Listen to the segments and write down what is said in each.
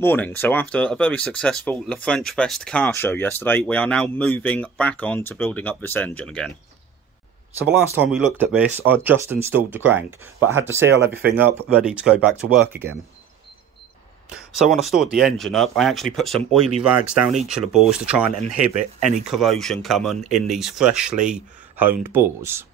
Morning. So after a very successful La French Fest car show yesterday, we are now moving back on to building up this engine again. So the last time we looked at this, I'd just installed the crank, but I had to seal everything up, ready to go back to work again. So when I stored the engine up, I actually put some oily rags down each of the bores to try and inhibit any corrosion coming in these freshly honed bores.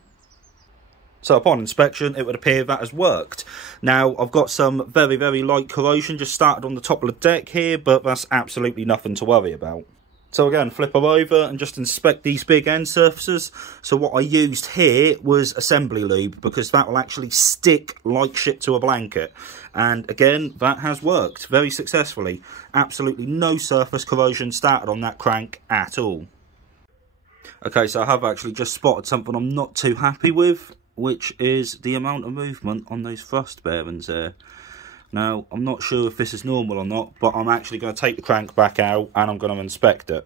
So upon inspection, it would appear that has worked. Now, I've got some very, very light corrosion just started on the top of the deck here, but that's absolutely nothing to worry about. So again, flip her over and just inspect these big end surfaces. So what I used here was assembly lube, because that will actually stick like shit to a blanket. And again, that has worked very successfully. Absolutely no surface corrosion started on that crank at all. Okay, so I have actually just spotted something I'm not too happy with, which is the amount of movement on those thrust bearings there. Now, I'm not sure if this is normal or not, but I'm actually going to take the crank back out and I'm going to inspect it.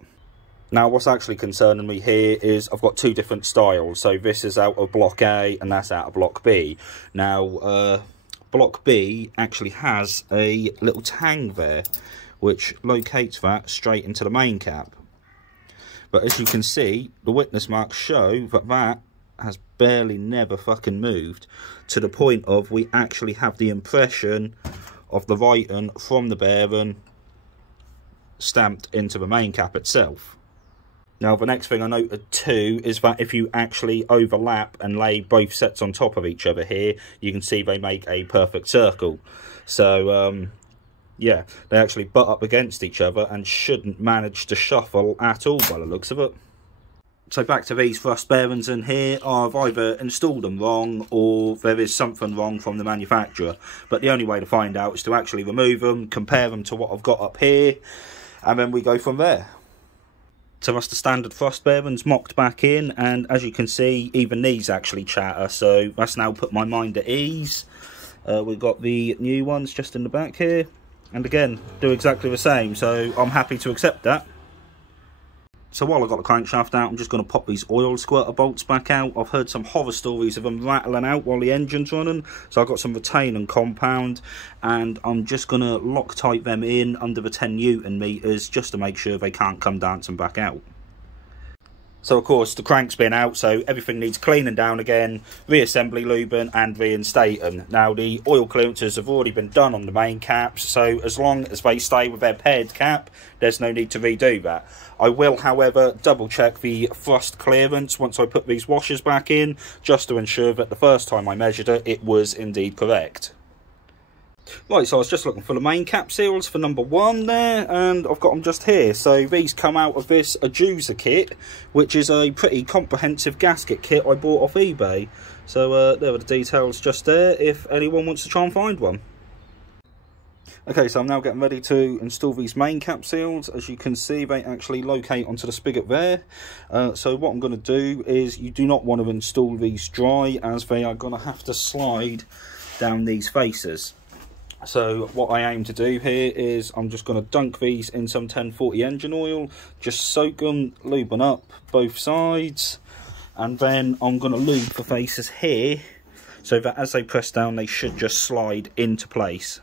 Now, what's actually concerning me here is I've got two different styles. So this is out of Block A and that's out of Block B. Now, Block B actually has a little tang there, which locates that straight into the main cap. But as you can see, the witness marks show that that has barely never fucking moved, to the point of we actually have the impression of the writing from the bearing stamped into the main cap itself. Now, the next thing I noted too is that if you actually overlap and lay both sets on top of each other here, you can see they make a perfect circle. So yeah, they actually butt up against each other and shouldn't manage to shuffle at all by the looks of it. So back to these thrust bearings in here, I've either installed them wrong or there is something wrong from the manufacturer. But the only way to find out is to actually remove them, compare them to what I've got up here, and then we go from there. So that's the standard thrust bearings mocked back in, and as you can see, even these actually chatter, so that's now put my mind at ease. We've got the new ones just in the back here, and again, do exactly the same, so I'm happy to accept that. So while I've got the crankshaft out, I'm just going to pop these oil squirter bolts back out. I've heard some horror stories of them rattling out while the engine's running. So I've got some retaining compound, and I'm just going to Loctite them in under the 10 Newton meters just to make sure they can't come dancing back out. So of course the crank's been out, so everything needs cleaning down again, reassembly lubing and reinstating. Now the oil clearances have already been done on the main caps, so as long as they stay with their paired cap, there's no need to redo that. I will, however, double check the thrust clearance once I put these washers back in, just to ensure that the first time I measured it, it was indeed correct. Right, so I was just looking for the main cap seals for number 1 there, and I've got them just here. So these come out of this Xud9te kit, which is a pretty comprehensive gasket kit I bought off eBay. So there are the details just there, if anyone wants to try and find one. Okay, so I'm now getting ready to install these main cap seals. As you can see, they actually locate onto the spigot there. So what I'm going to do is, you do not want to install these dry, as they are going to have to slide down these faces. So what I aim to do here is I'm just going to dunk these in some 1040 engine oil, just soak them, lube them up both sides, and then I'm going to lube the faces here so that as they press down they should just slide into place.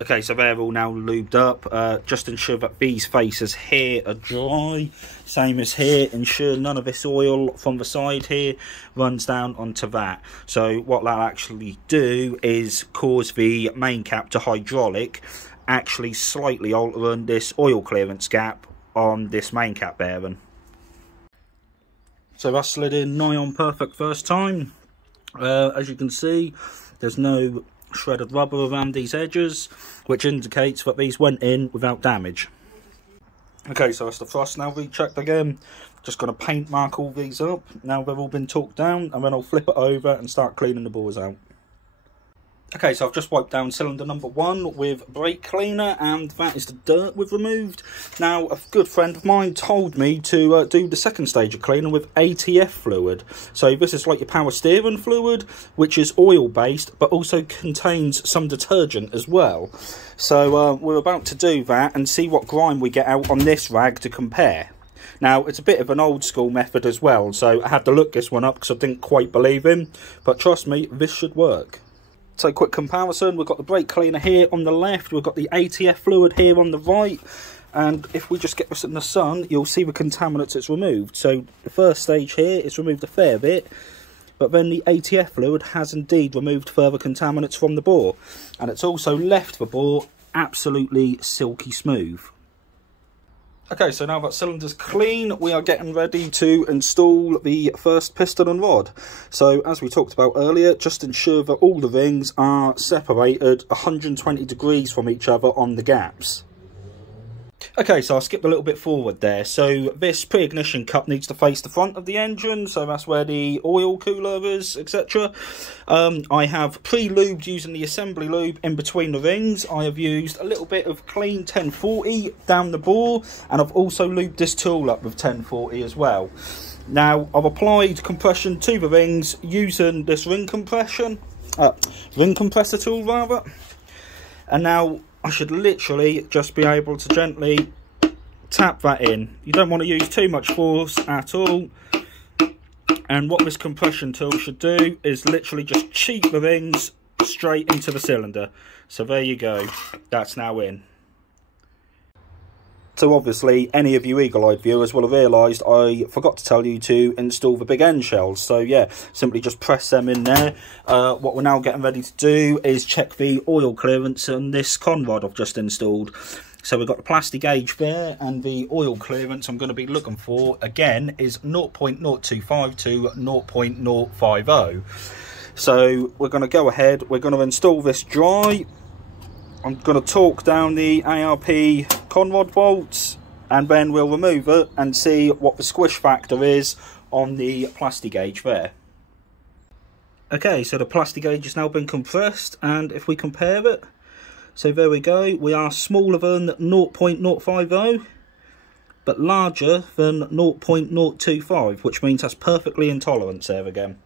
Okay, so they're all now lubed up. Just ensure that these faces here are dry. Same as here, ensure none of this oil from the side here runs down onto that. So what that'll actually do is cause the main cap to hydraulic, actually slightly altering this oil clearance gap on this main cap bearing. So that's slid in nigh on perfect first time. As you can see, there's no shredded rubber around these edges, which indicates that these went in without damage. Okay, so that's the thrust now rechecked again. Just going to paint mark all these up now they've all been torqued down, and then I'll flip it over and start cleaning the bores out. Okay, so I've just wiped down cylinder number 1 with brake cleaner, and that is the dirt we've removed. Now, a good friend of mine told me to do the second stage of cleaning with ATF fluid. So this is like your power steering fluid, which is oil-based, but also contains some detergent as well. So we're about to do that and see what grime we get out on this rag to compare. Now, it's a bit of an old school method as well, so I had to look this one up because I didn't quite believe him. But trust me, this should work. So quick comparison, we've got the brake cleaner here on the left, we've got the ATF fluid here on the right, and if we just get this in the sun, you'll see the contaminants it's removed. So the first stage here, it's removed a fair bit, but then the ATF fluid has indeed removed further contaminants from the bore, and it's also left the bore absolutely silky smooth. Okay, so now that cylinder's clean, we are getting ready to install the first piston and rod. So, as we talked about earlier, just ensure that all the rings are separated 120 degrees from each other on the gaps. Okay, so I skipped a little bit forward there. So this pre-ignition cup needs to face the front of the engine, so that's where the oil cooler is, etc. I have pre-lubed using the assembly lube in between the rings. I have used a little bit of clean 1040 down the bore, and I've also lubed this tool up with 1040 as well. Now, I've applied compression to the rings using this ring compressor tool rather, and now I should literally just be able to gently tap that in. You don't want to use too much force at all. And what this compression tool should do is literally just cheat the rings straight into the cylinder. So there you go. That's now in. So obviously, any of you eagle-eyed viewers will have realised I forgot to tell you to install the big end shells. So yeah, simply just press them in there. What we're now getting ready to do is check the oil clearance on this conrod I've just installed. So we've got the plastic gauge there, and the oil clearance I'm going to be looking for, again, is 0.025 to 0.050. So we're going to go ahead, we're going to install this dry. I'm going to torque down the ARP conrod bolts, and then we'll remove it and see what the squish factor is on the plastic gauge there. Okay, so the plastic gauge has now been compressed, and if we compare it, so there we go, we are smaller than 0.050, but larger than 0.025, which means that's perfectly in tolerance there again.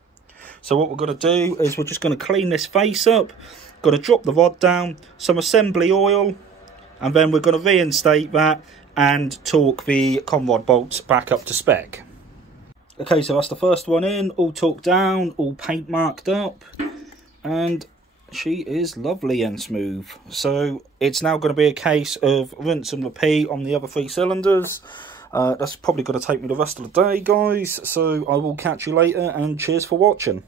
So what we're going to do is we're just going to clean this face up. Going to drop the rod down, some assembly oil, and then we're going to reinstate that and torque the conrod bolts back up to spec. Okay, so that's the first one in, all torqued down, all paint marked up, and she is lovely and smooth. So it's now going to be a case of rinse and repeat on the other 3 cylinders. That's probably going to take me the rest of the day, guys, so I will catch you later, and cheers for watching.